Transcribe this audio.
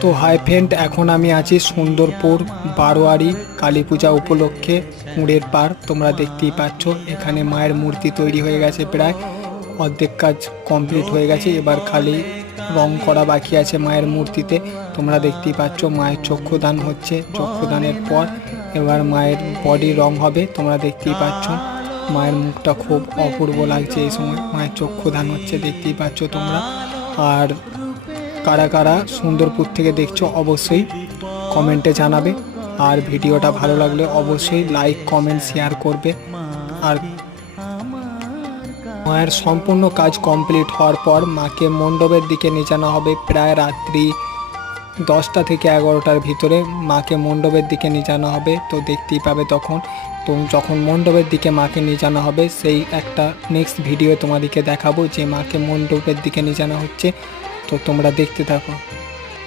তো hi friend, এখন আমি আছি সুন্দরপুর বারোয়ারি কালী পূজা উপলক্ষে মুড়ের পার। তোমরা দেখতেই পাচ্ছ এখানে মায়ের মূর্তি তৈরি হয়ে গেছে, প্রায় অর্ধেক কাজ কমপ্লিট হয়ে গেছে। এবার খালি রং করা বাকি আছে মায়ের মূর্তিতে। তোমরা দেখতেই পাচ্ছ মায়ের চক্ষুদান হচ্ছে। চক্ষুদানের পর এবার মায়ের বডি রং হবে। তোমরা দেখতেই পাচ্ছ মায়ের মুখটা খুব অপূর্ব লাগছে এই সময়। মায়ের চক্ষুদান হচ্ছে, দেখতেই পাচ্ছ তোমরা। আর কারা কারা সুন্দরপুর থেকে দেখছো অবশ্যই কমেন্টে জানাবে। আর ভিডিওটা ভালো লাগলে অবশ্যই লাইক কমেন্ট শেয়ার করবে। আর মায়ের সম্পূর্ণ কাজ কমপ্লিট হওয়ার পর মাকে মণ্ডপের দিকে নিয়ে যাওয়া হবে। প্রায় রাত্রি 10টা থেকে 11টার ভিতরে মাকে মণ্ডপের দিকে নিয়ে যাওয়া হবে। তো দেখতেই পাবে তখন। তো যখন মণ্ডপের দিকে মাকে নিয়ে যাওয়া হবে, সেই একটা নেক্সট ভিডিও তোমাদেরকে দেখাবো যে মাকে মণ্ডপের দিকে নিয়ে যাওয়া হচ্ছে। তো তোমরা দেখতে থাকো।